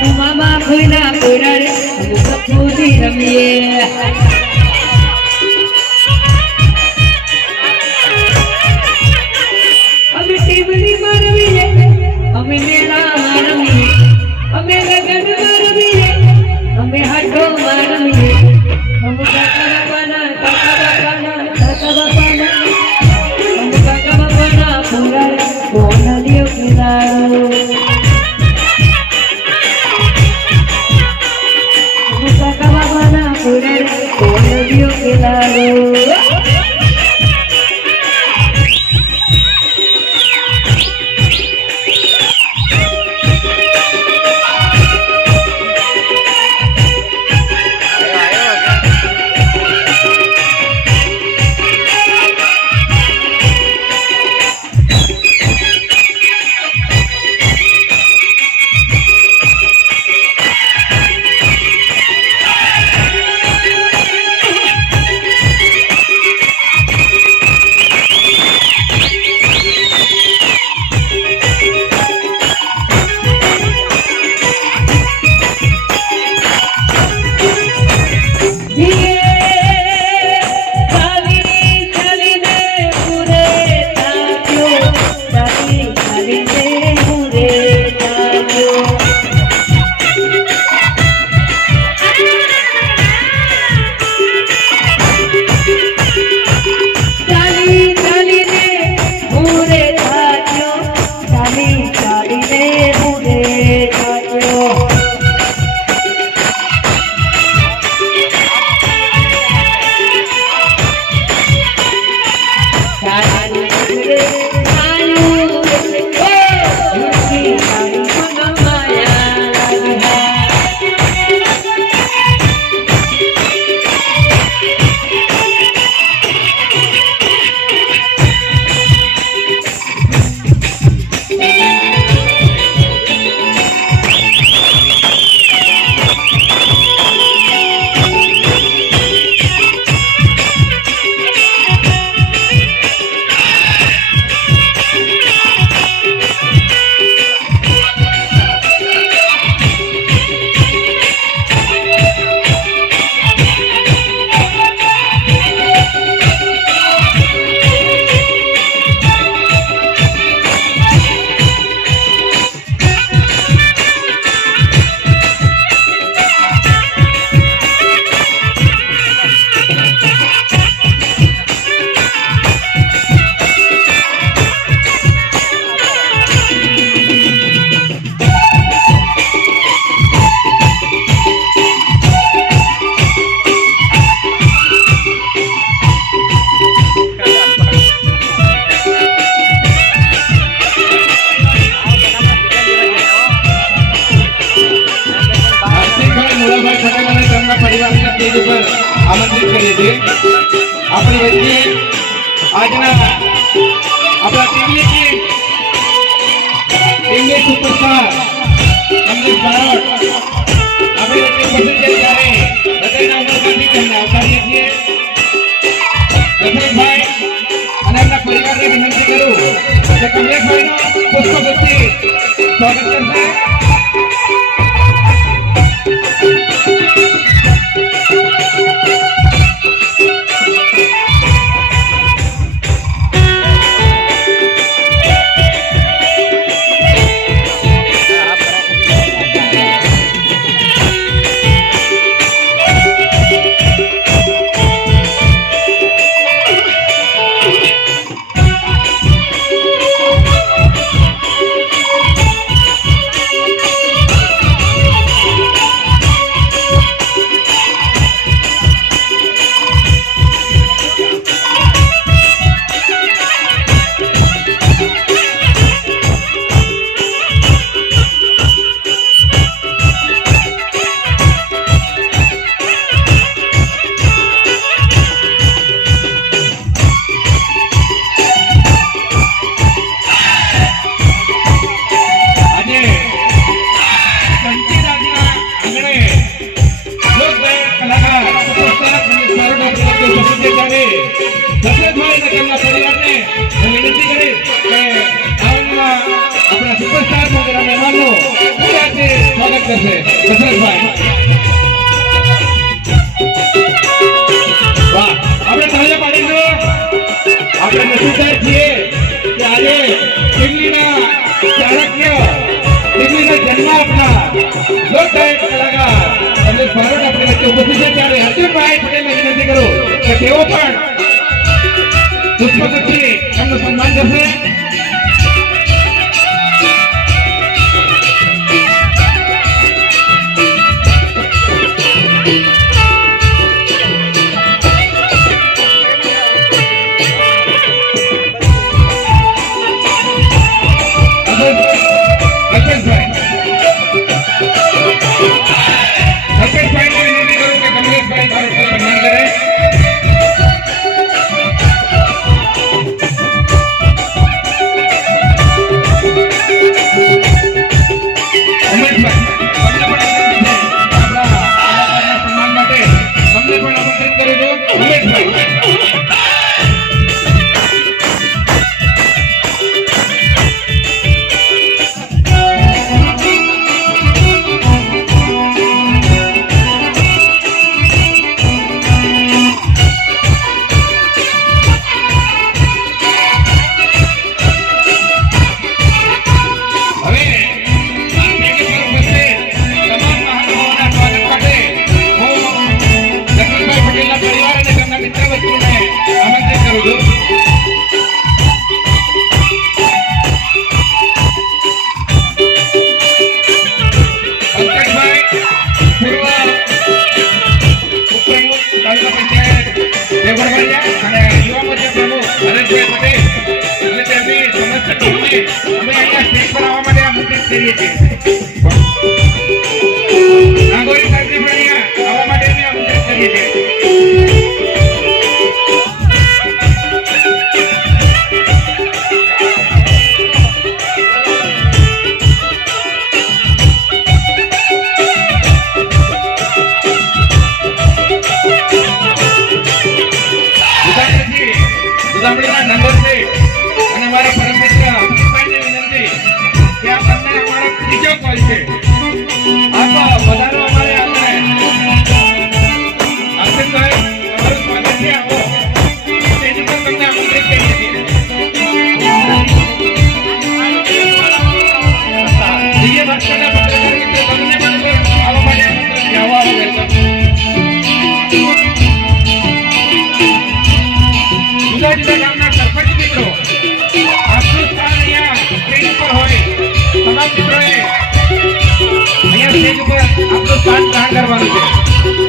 મામા કોઈના કોઈના રે કપૂરી રમીએ અમે ટીમની મારવીએ અમે મેળા રમીએ અમે લગન મારવીએ અમે હાડો મારવીએ અમે કાકા બાપાના પૂરા કોણ દિયો કિનારો કાકા બાપાના પૂરા કોણ દિયો કિનારો આમંત્રિત કરીએ છીએ આપણી વચ્ચે આજના આપણા ટીમની સુપરસ્ટાર અમરીશ બારોટ આપણી વચ્ચે પસંદ કરી ત્યારે હૃદયના ઉમરમાંથી તેમને આવકારીએ છીએ રફીકભાઈ અને એમના પરિવારને વિનંતી કરું કે કમલેશભાઈનો પુષ્પગુચ્છથી સ્વાગત કરશે કરશે દશરથભાઈ. વાહ, આપણે તાળીઓ પાડીશું. આપણે નસીબદાર છીએ કે આજે દિલ્હીના ચાણક્ય, દિલ્હીનો જન્મ આપનાર લોકગાયક કલાકાર કમલેશ બારોટ આપણી વચ્ચે ઉપસ્થિત છે. ત્યારે અર્જુનભાઈ પટેલને વિનંતી કરું કે તેઓ પણ પુષ્પગુચ્છથી એમનું સન્માન કરશે. આપણું સ્થાન ગ્રહણ કરવાનું છે.